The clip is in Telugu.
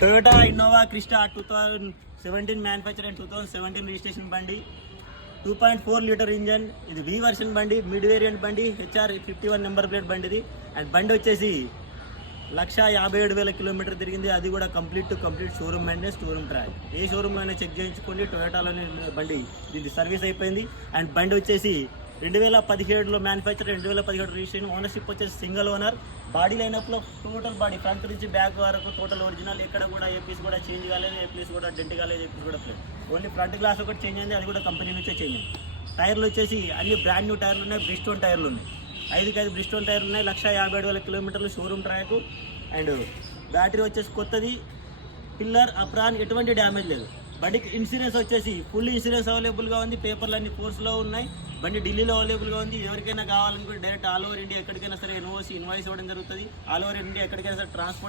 Toyota Innova Crysta 2017 manufacture and 2017 registration బండి. 2.4 లీటర్ ఇంజన్. ఇది వి వర్షన్ బండి, మిడ్ వేరియంట్ బండి, HR51 నెంబర్ ప్లేట్ బండి ఇది. అండ్ బండి వచ్చేసి 1,57,000 కిలోమీటర్ తిరిగింది. అది కూడా complete showroom maintenance, showroom track. ఏ షోరూమ్లో అయినా చెక్ చేయించుకోండి, టొయోటాలోనే బండి దీనికి సర్వీస్ అయిపోయింది. అండ్ బండి వచ్చేసి 2017లో మ్యానుఫ్యాక్చర్, 2017 రిజిస్ట్రేషన్. ఓనర్షిప్ వచ్చేసి సింగిల్ ఓనర్. బాడీ లైనప్లో టోటల్ బాడీ ఫ్రంట్ నుంచి బ్యాక్ వరకు టోటల్ ఒరిజినల్. ఎక్కడ కూడా ఏ పీస్ కూడా చేంజ్ కాలేదు, ఏ పీస్ కూడా డెంట్ కాలేదు, ఏ పీస్ కూడా ప్లేట్. ఓన్లీ ఫ్రంట్ గ్లాస్ ఒకటి చేంజ్ అయింది, అది కూడా కంపెనీ నుంచే చేంజ్ అయింది. టైర్లు వచ్చేసి అన్ని బ్రాండ్ న్యూ టైర్లు ఉన్నాయి, బ్రిస్టోన్ టైర్లు ఉన్నాయి. 5 బ్రిస్టోన్ టైర్లు ఉన్నాయి. 1,57,000 కిలోమీటర్లు షోరూమ్ ట్రాక్. అండ్ బ్యాటరీ వచ్చేసి కొత్తది. పిల్లర్ అప్రాన్ ఎటువంటి డ్యామేజ్ లేదు. బండికి ఇన్సూరెన్స్ వచ్చేసి ఫుల్ ఇన్సూరెన్స్ అవైలబుల్గా ఉంది. పేపర్లు అన్ని కోర్సులో ఉన్నాయి. బండి ఢిల్లీలో అవైలబుల్గా ఉంది. ఎవరికైనా కావాలనుకుంటే డైరెక్ట్ ఆల్ ఓవర్ ఇండియా ఎక్కడికైనా సరే ఇన్వాయిస్ ఇవ్వడం జరుగుతుంది. ఆల్ ఓవర్ ఇండియా ఎక్కడికైనా సరే ట్రాన్స్పోర్ట్